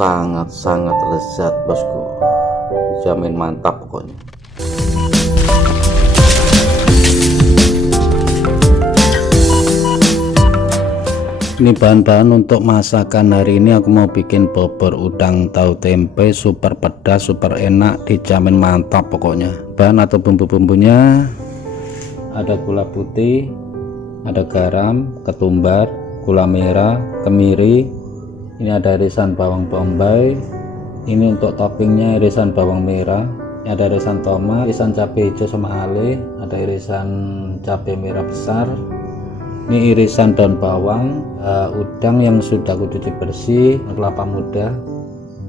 sangat-sangat lezat bosku, jamin mantap pokoknya. Ini bahan-bahan untuk masakan hari ini. Aku mau bikin bubur udang tahu tempe, super pedas, super enak, dijamin mantap pokoknya. Bahan atau bumbu-bumbunya ada gula putih, ada garam, ketumbar, gula merah, kemiri, ini ada irisan bawang bombay, ini untuk toppingnya irisan bawang merah, ada irisan tomat, irisan cabai hijau sama ale, ada irisan cabai merah besar, ini irisan daun bawang, udang yang sudah aku cuci bersih, kelapa muda,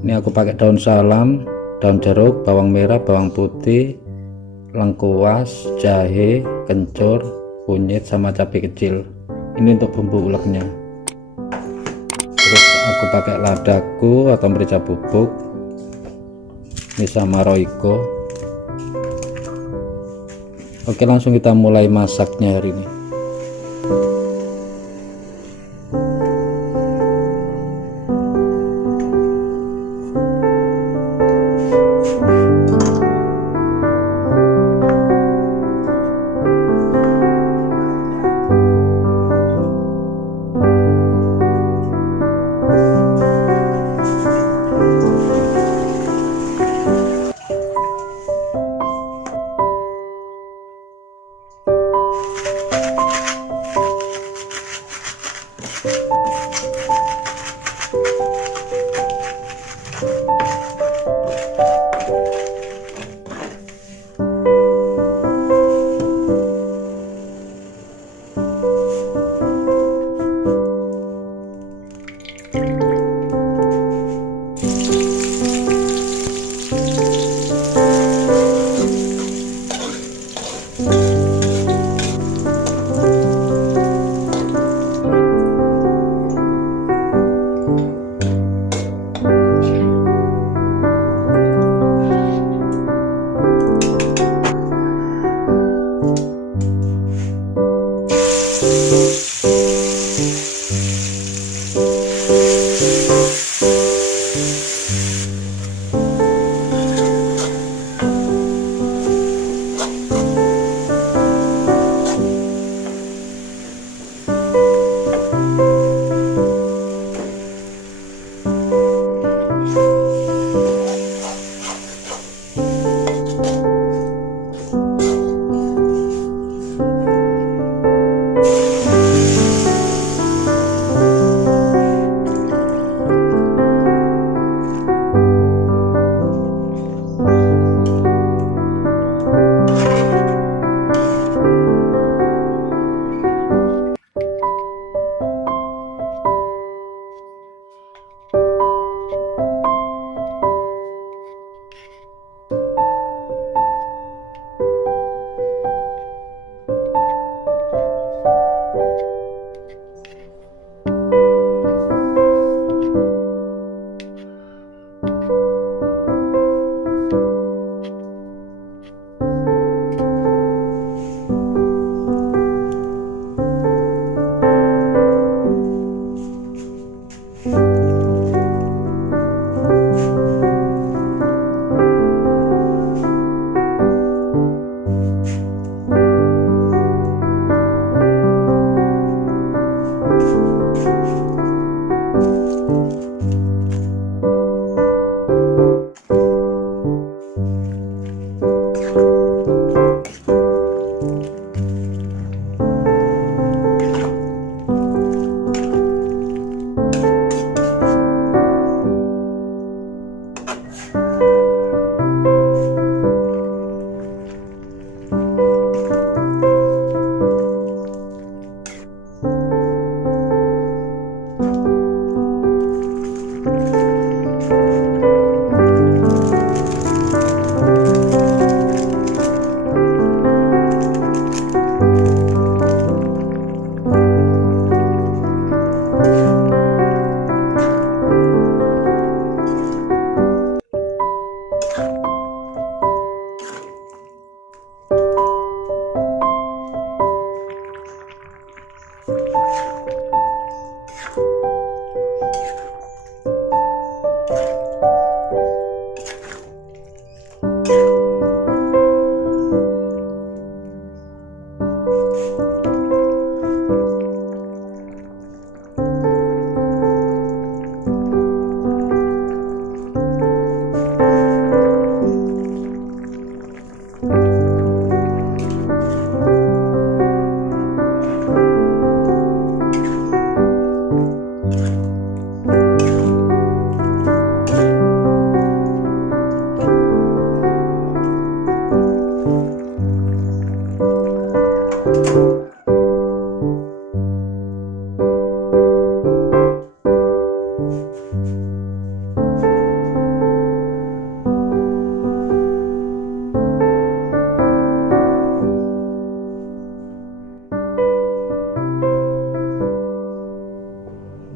ini aku pakai daun salam, daun jeruk, bawang merah, bawang putih, lengkuas, jahe, kencur, kunyit sama cabai kecil. Ini untuk bumbu uleknya. Terus aku pakai ladaku atau merica bubuk, ini sama roiko. Oke, langsung kita mulai masaknya hari ini.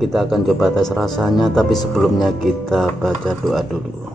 kita akan coba tes rasanya, tapi sebelumnya kita baca doa dulu.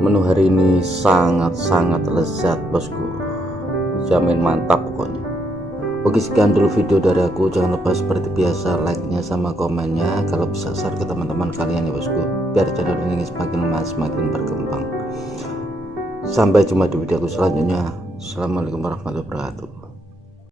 Menu hari ini sangat-sangat lezat bosku, jamin mantap pokoknya. Oke, sekian dulu video dari aku. Jangan lupa seperti biasa like-nya sama komennya, kalau bisa share ke teman-teman kalian ya bosku, biar channel ini semakin emas, semakin berkembang. Sampai jumpa di videoku selanjutnya. Assalamualaikum warahmatullahi wabarakatuh.